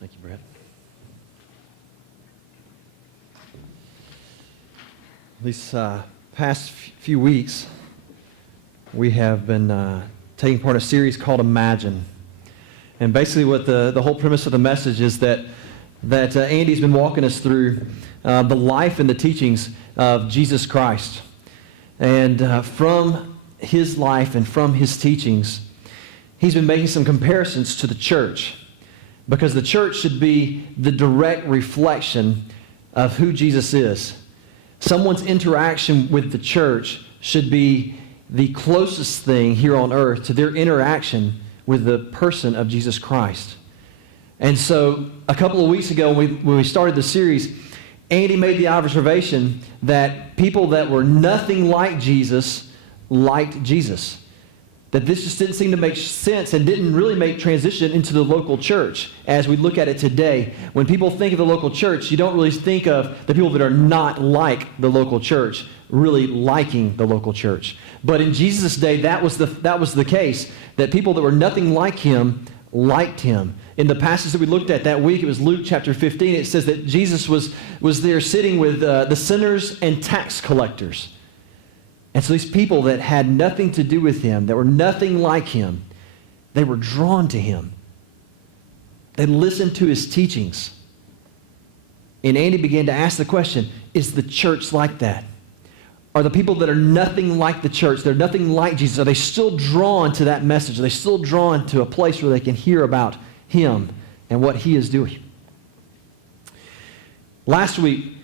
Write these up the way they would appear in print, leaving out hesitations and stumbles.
Thank you, Brett. These past few weeks, we have been taking part in a series called Imagine. And basically what the whole premise of the message is that Andy's been walking us through the life and the teachings of Jesus Christ. And from his life and from his teachings, he's been making some comparisons to the church, because the church should be the direct reflection of who Jesus is. Someone's interaction with the church should be the closest thing here on earth to their interaction with the person of Jesus Christ. And so a couple of weeks ago when we started the series, Andy made the observation that people that were nothing like Jesus liked Jesus. That this just didn't seem to make sense and didn't really make transition into the local church as we look at it today. When people think of the local church, you don't really think of the people that are not like the local church really liking the local church. But in Jesus' day, that was the case, that people that were nothing like him liked him. In the passage that we looked at that week, it was Luke chapter 15, it says that Jesus was there sitting with the sinners and tax collectors. And so these people that had nothing to do with him, that were nothing like him, they were drawn to him. They listened to his teachings. And Andy began to ask the question, is the church like that? Are the people that are nothing like the church, they're nothing like Jesus, are they still drawn to that message? Are they still drawn to a place where they can hear about him and what he is doing? Last week,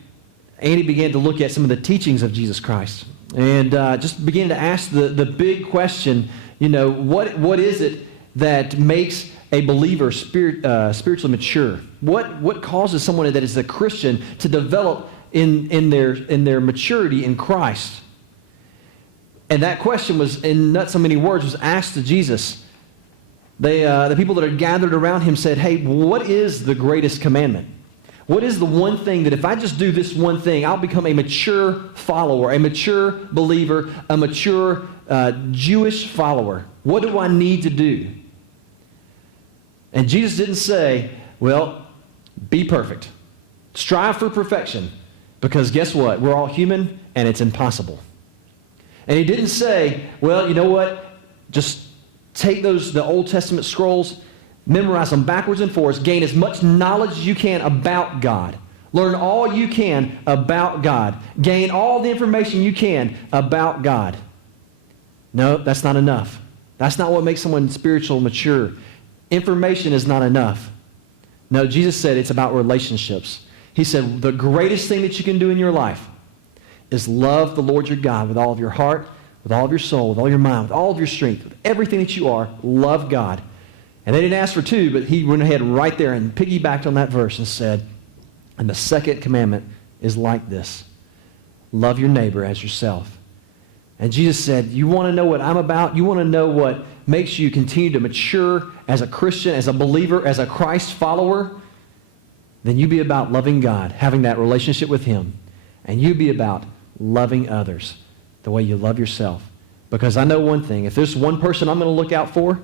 Andy began to look at some of the teachings of Jesus Christ. And just began to ask the big question, what is it that makes a believer spiritually mature? What causes someone that is a Christian to develop in their maturity in Christ? And that question was, in not so many words, was asked to Jesus. The people that are gathered around him said, hey, what is the greatest commandment? What is the one thing that if I just do this one thing, I'll become a mature follower, a mature believer, a mature Jewish follower? What do I need to do? And Jesus didn't say, well, be perfect. Strive for perfection. Because guess what? We're all human and it's impossible. And he didn't say, well, you know what? Just take the Old Testament scrolls, memorize them backwards and forwards, gain as much knowledge as you can about God. Learn all you can about God. Gain all the information you can about God. No, that's not enough. That's not what makes someone spiritual mature. Information is not enough. No, Jesus said it's about relationships. He said the greatest thing that you can do in your life is love the Lord your God with all of your heart, with all of your soul, with all your mind, with all of your strength, with everything that you are. Love God. And they didn't ask for two, but he went ahead right there and piggybacked on that verse and said, and the second commandment is like this: love your neighbor as yourself. And Jesus said, you want to know what I'm about? You want to know what makes you continue to mature as a Christian, as a believer, as a Christ follower? Then you be about loving God, having that relationship with him. And you be about loving others the way you love yourself. Because I know one thing, if there's one person I'm going to look out for,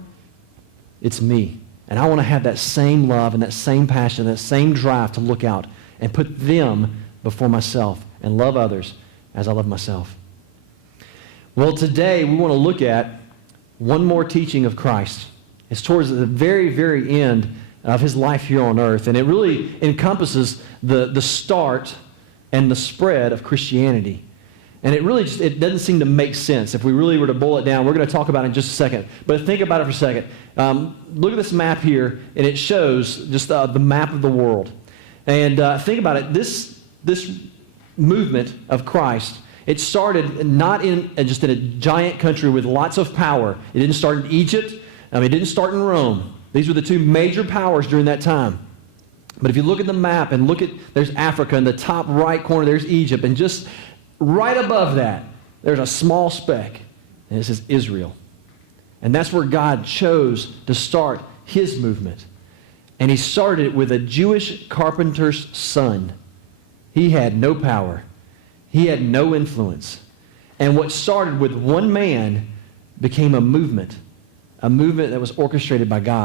it's me. And I want to have that same love and that same passion, that same drive to look out and put them before myself and love others as I love myself. Well, today we want to look at one more teaching of Christ. It's towards the very, very end of his life here on earth. And it really encompasses the start and the spread of Christianity. And it really it doesn't seem to make sense. If we really were to boil it down, we're going to talk about it in just a second. But think about it for a second. Look at this map here, and it shows just the map of the world. And think about it. This movement of Christ, it started not just in a giant country with lots of power. It didn't start in Egypt. It didn't start in Rome. These were the two major powers during that time. But if you look at the map and there's Africa in the top right corner, there's Egypt, and just right above that, there's a small speck, and it says Israel. And that's where God chose to start his movement. And he started it with a Jewish carpenter's son. He had no power. He had no influence. And what started with one man became a movement that was orchestrated by God.